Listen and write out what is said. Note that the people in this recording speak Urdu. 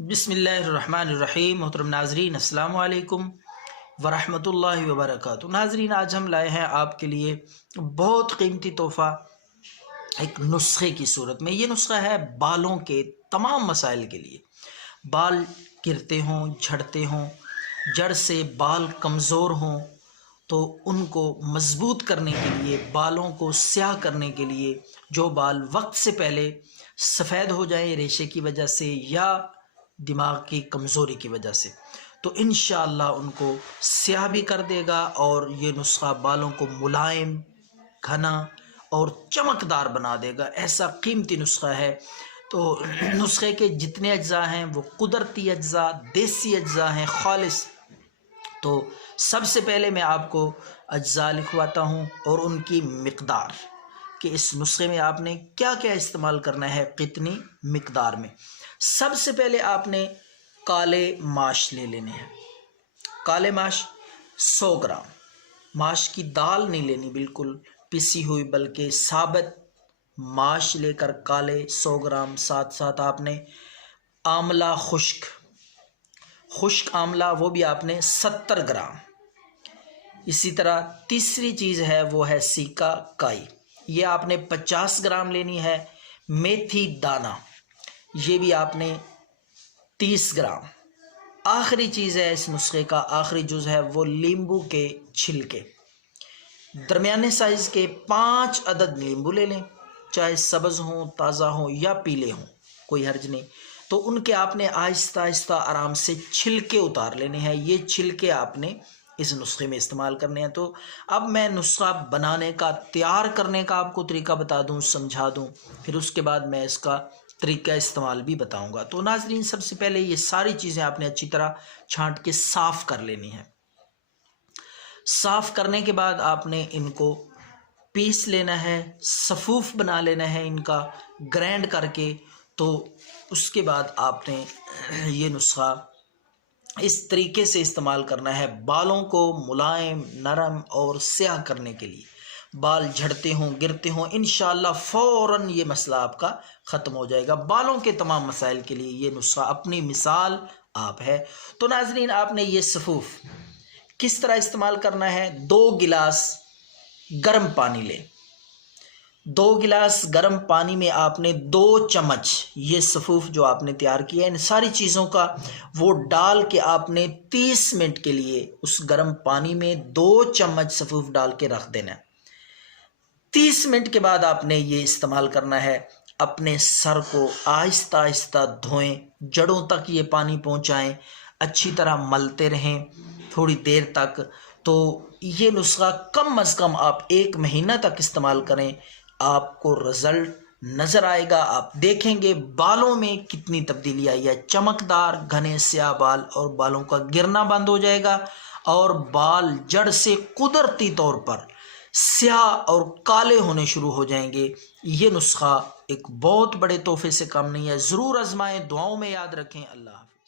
بسم اللہ الرحمن الرحیم۔ محترم ناظرین، السلام علیکم ورحمۃ اللہ وبرکاتہ۔ ناظرین، آج ہم لائے ہیں آپ کے لیے بہت قیمتی تحفہ ایک نسخے کی صورت میں۔ یہ نسخہ ہے بالوں کے تمام مسائل کے لیے۔ بال گرتے ہوں، جھڑتے ہوں، جڑ سے بال کمزور ہوں تو ان کو مضبوط کرنے کے لیے، بالوں کو سیاہ کرنے کے لیے، جو بال وقت سے پہلے سفید ہو جائیں ریشے کی وجہ سے یا دماغ کی کمزوری کی وجہ سے، تو انشاءاللہ ان کو سیاہ بھی کر دے گا، اور یہ نسخہ بالوں کو ملائم، گھنا اور چمکدار بنا دے گا۔ ایسا قیمتی نسخہ ہے۔ تو نسخے کے جتنے اجزاء ہیں وہ قدرتی اجزاء، دیسی اجزاء ہیں، خالص۔ تو سب سے پہلے میں آپ کو اجزاء لکھواتا ہوں اور ان کی مقدار، کہ اس نسخے میں آپ نے کیا کیا استعمال کرنا ہے، کتنی مقدار میں۔ سب سے پہلے آپ نے کالے ماش لے لینے ہیں۔ کالے ماش 100 گرام۔ ماش کی دال نہیں لینی بالکل پسی ہوئی، بلکہ ثابت ماش لے کر کالے 100 گرام۔ ساتھ ساتھ آپ نے آملہ خشک آملہ، وہ بھی آپ نے 70 گرام۔ اسی طرح تیسری چیز ہے وہ ہے سیکا کائی، یہ آپ نے 50 گرام لینی ہے۔ میتھی دانہ، یہ بھی آپ نے 30 گرام۔ آخری چیز ہے اس نسخے کا، آخری جز ہے وہ لیمبو کے چھلکے۔ درمیانے سائز کے 5 عدد لیمبو لے لیں، چاہے سبز ہوں، تازہ ہوں یا پیلے ہوں، کوئی حرج نہیں۔ تو ان کے آپ نے آہستہ آہستہ آرام سے چھلکے اتار لینے ہیں۔ یہ چھلکے آپ نے اس نسخے میں استعمال کرنے ہیں۔ تو اب میں نسخہ بنانے کا، تیار کرنے کا آپ کو طریقہ بتا دوں، سمجھا دوں، پھر اس کے بعد میں اس کا طریقہ استعمال بھی بتاؤں گا۔ تو ناظرین، سب سے پہلے یہ ساری چیزیں آپ نے اچھی طرح چھانٹ کے صاف کر لینی ہیں۔ صاف کرنے کے بعد آپ نے ان کو پیس لینا ہے، صفوف بنا لینا ہے ان کا، گرینڈ کر کے۔ تو اس کے بعد آپ نے یہ نسخہ اس طریقے سے استعمال کرنا ہے بالوں کو ملائم، نرم اور سیاہ کرنے کے لیے۔ بال جھڑتے ہوں، گرتے ہوں، انشاءاللہ فوراً یہ مسئلہ آپ کا ختم ہو جائے گا۔ بالوں کے تمام مسائل کے لیے یہ نسخہ اپنی مثال آپ ہے۔ تو ناظرین، آپ نے یہ صفوف کس طرح استعمال کرنا ہے؟ 2 گلاس گرم پانی لیں۔ 2 گلاس گرم پانی میں آپ نے 2 چمچ یہ صفوف جو آپ نے تیار کیا ہے، ان ساری چیزوں کا وہ ڈال کے آپ نے 30 منٹ کے لیے اس گرم پانی میں 2 چمچ صفوف ڈال کے رکھ دینا ہے۔ 30 منٹ کے بعد آپ نے یہ استعمال کرنا ہے۔ اپنے سر کو آہستہ آہستہ دھوئیں، جڑوں تک یہ پانی پہنچائیں، اچھی طرح ملتے رہیں تھوڑی دیر تک۔ تو یہ نسخہ کم از کم آپ 1 مہینہ تک استعمال کریں، آپ کو رزلٹ نظر آئے گا۔ آپ دیکھیں گے بالوں میں کتنی تبدیلی آئی ہے، چمکدار گھنے سیاہ بال، اور بالوں کا گرنا بند ہو جائے گا، اور بال جڑ سے قدرتی طور پر سیاہ اور کالے ہونے شروع ہو جائیں گے۔ یہ نسخہ ایک بہت بڑے تحفے سے کم نہیں ہے، ضرور آزمائیں، دعاؤں میں یاد رکھیں۔ اللہ حافظ۔